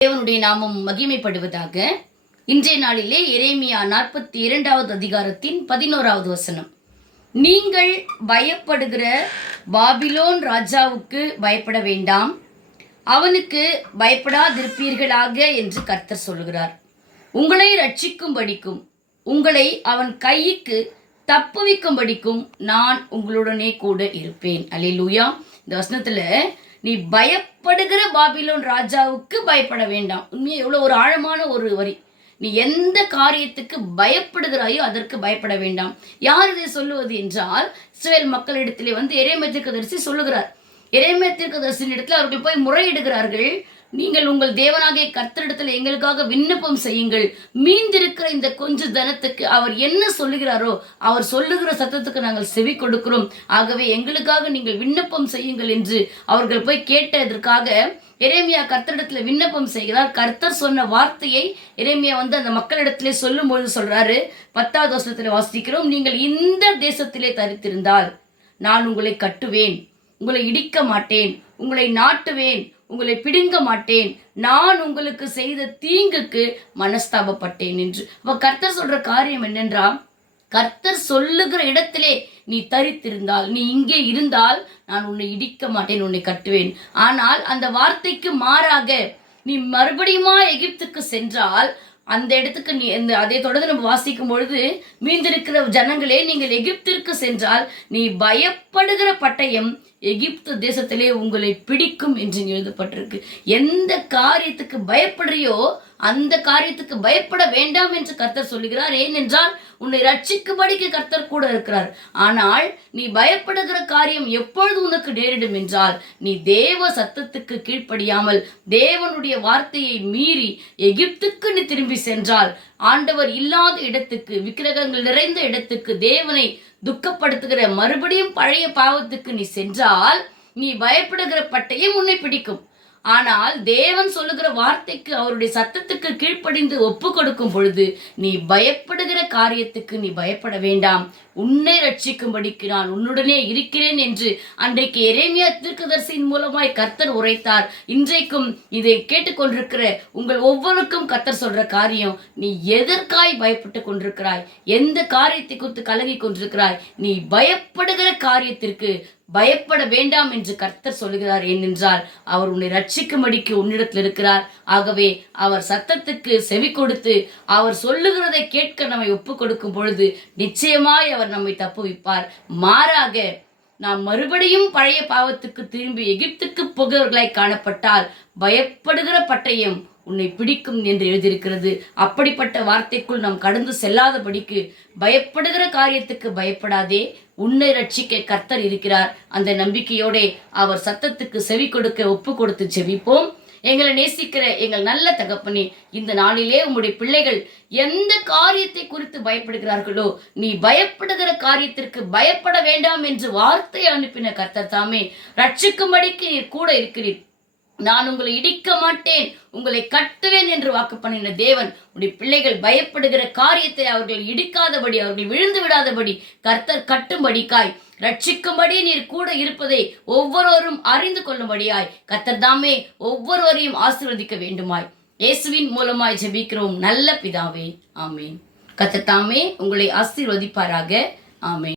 தேவனுடைய நாமம் மகிமைப்படுவதாக. இன்றைய நாளிலே எரேமியா 42வது அதிகாரத்தின் 11வது வசனம். நீங்கள் பயப்படுகிற பாபிலோன் ராஜாவுக்கு பயப்பட வேண்டாம், அவனுக்கு பயப்படாதிருப்பீர்களாக என்று கர்த்தர் சொல்கிறார். உங்களை ரட்சிக்கும்படிக்கும் உங்களை அவன் கைக்கு தப்புவிக்கும்படிக்கும் நான் உங்களுடனே கூட இருப்பேன். அல்லேலூயா. இந்த வசனத்துல நீ பயப்படுகிற பாபிலோன் ராஜாவுக்கு பயப்பட வேண்டாம். உண்மையாக எவ்வளோ ஒரு ஆழமான ஒரு வரி. நீ எந்த காரியத்துக்கு பயப்படுகிறாயோ அதற்கு பயப்பட வேண்டாம். யார் இதை சொல்லுவது என்றால், இஸ்ரவேல் மக்களிடத்திலே எரேமியா தீர்க்கதரிசி சொல்லுகிறார். எரேமியா தீர்க்கதரிசியின் இடத்துல அவர்கள் போய் முறையிடுகிறார்கள். நீங்கள் உங்கள் தேவனாகிய கர்த்தரிடத்தில் எங்களுக்காக விண்ணப்பம் செய்யுங்கள். மீந்திருக்கிற இந்த கொஞ்ச தனத்துக்கு அவர் என்ன சொல்லுகிறாரோ அவர் சொல்லுகிற சத்தத்துக்கு நாங்கள் செவி கொடுக்கிறோம். ஆகவே எங்களுக்காக நீங்கள் விண்ணப்பம் செய்யுங்கள் என்று அவர்கள் போய் கேட்டதற்காக எரேமியா கர்த்தரிடத்துல விண்ணப்பம் செய்கிறார். கர்த்தர் சொன்ன வார்த்தையை எரேமியா அந்த மக்களிடத்திலே சொல்லும் பொழுது சொல்றாரு. 10வது வசனத்திலே வாசிக்கிறோம். நீங்கள் இந்த தேசத்திலே தரித்திருந்தால் நான் உங்களை கட்டுவேன், உங்களை இடிக்க மாட்டேன், உங்களை நாட்டுவேன், உங்களை பிடுங்க மாட்டேன், நான் உங்களுக்கு செய்த தீங்குக்கு மனஸ்தாபப்பட்டேன் என்று. அப்ப கர்த்தர் சொல்ற காரியம் என்னென்றா, கர்த்தர் சொல்லுகிற இடத்திலே நீ தரித்திருந்தால், நீ இங்கே இருந்தால் நான் உன்னை இடிக்க மாட்டேன், உன்னை கட்டுவேன். ஆனால் அந்த வார்த்தைக்கு மாறாக நீ மறுபடியுமா எகிப்துக்கு சென்றால், அந்த இடத்துக்கு நீ அதை தொடர்ந்து நம்ம வாசிக்கும் பொழுது, மீந்திருக்கிற ஜனங்களே நீங்கள் எகிப்திற்கு சென்றால் நீ பயப்படுகிற பட்டயம் எகிப்து தேசத்திலே உங்களை பிடிக்கும் என்று எழுதப்பட்டிருக்கு. எந்த காரியத்துக்கு பயப்படுறியோ அந்த காரியத்துக்கு பயப்பட வேண்டாம் என்று கர்த்தர் சொல்லுகிறார். ஏனென்றால் உன்னை ரட்சிக்கும்படிக்கு கர்த்தர் கூட இருக்கிறார். ஆனால் நீ பயப்படுகிற காரியம் எப்பொழுது உனக்கு நேரிடும் என்றால், நீ தேவ சத்தத்துக்கு கீழ்ப்படியாமல் தேவனுடைய வார்த்தையை மீறி எகிப்துக்கு நீ திரும்பி சென்றால், ஆண்டவர் இல்லாத இடத்துக்கு, விக்கிரகங்கள் நிறைந்த இடத்துக்கு, தேவனை துக்கப்படுத்துகிற மறுபடியும் பழைய பாவத்துக்கு நீ சென்றால் நீ பயப்படுகிற பட்டயம் உன்னை பிடிக்கும். ஆனால் தேவன் சொல்லுகிற வார்த்தைக்கு, அவருடைய சத்தத்துக்கு கீழ்ப்படிந்து ஒப்பு கொடுக்கும் பொழுது நீ பயப்படுகிற காரியத்துக்கு நீ பயப்பட வேண்டாம், உன்னை ரட்சிக்கும்படிக்கு நான் உன்னுடனே இருக்கிறேன் என்று அன்றைக்கு எரேமியா தீர்க்கதரிசியின் மூலமாய் கர்த்தர் உரைத்தார். இன்றைக்கும் இதை கேட்டுக்கொண்டிருக்கிற உங்கள் ஒவ்வொருக்கும் கர்த்தர் சொல்ற காரியம், நீ எதற்காய் பயப்பட்டு கொண்டிருக்கிறாய், எந்த காரியத்தை குறித்து கலங்கி கொண்டிருக்கிறாய், நீ பயப்படுகிற காரியத்திற்கு பயப்பட வேண்டாம் என்று கர்த்தர் சொல்லுகிறார். ஏனென்றால் அவர் உன்னை ரட்சிக்கும்படிக்கு உன்னிடத்தில் இருக்கிறார். ஆகவே அவர் சத்தத்துக்கு செவி கொடுத்து அவர் சொல்லுகிறதை கேட்க நம்மை ஒப்பு கொடுக்கும் பொழுது நிச்சயமாய் அவர் நம்மை தப்புவிப்பார். மாறாக நாம் மறுபடியும் பழைய பாவத்துக்கு திரும்பி எகிப்துக்கு போகிறவர்களாய் காணப்பட்டால் பயப்படுகிற பட்டயம் உன்னை பிடிக்கும் என்று எழுதியிருக்கிறது. அப்படிப்பட்ட வார்த்தைக்குள் நாம் கடந்து செல்லாதபடிக்கு பயப்படுகிற காரியத்துக்கு பயப்படாதே, உன்னை ரட்சிக்க கர்த்தர் இருக்கிறார். அந்த நம்பிக்கையோட அவர் சத்தத்துக்கு செவி கொடுக்க ஒப்பு கொடுத்து செவிப்போம். எங்களை நேசிக்கிற எங்கள் நல்ல தகப்பனே, இந்த நாளிலே உம்முடைய பிள்ளைகள் எந்த காரியத்தை குறித்து பயப்படுகிறார்களோ, நீ பயப்படுகிற காரியத்திற்கு பயப்பட வேண்டாம் என்று வார்த்தை அனுப்பின கர்த்தர் தாமே ரட்சிக்கும்படிக்கு நீர் கூட இருக்கிறீர். நான் உங்களை இடிக்க மாட்டேன், உங்களை கட்டுவேன் என்று வாக்கு பண்ணின தேவன், உடைய பிள்ளைகள் பயப்படுகிற காரியத்தை அவர்கள் இடிக்காதபடி, அவர்கள் விழுந்து விடாதபடி கர்த்தர் கட்டும்படிக்காய், ரட்சிக்கும்படி நீர் கூட இருப்பதை ஒவ்வொருவரும் அறிந்து கொள்ளும்படியாய் கர்த்தர் தாமே ஒவ்வொருவரையும் ஆசீர்வதிக்க வேண்டுமாய் இயேசுவின் மூலமாய் ஜெபிக்கிறோம் நல்ல பிதாவே, ஆமென். கர்த்தர் தாமே உங்களை ஆசீர்வதிப்பாராக. ஆமென்.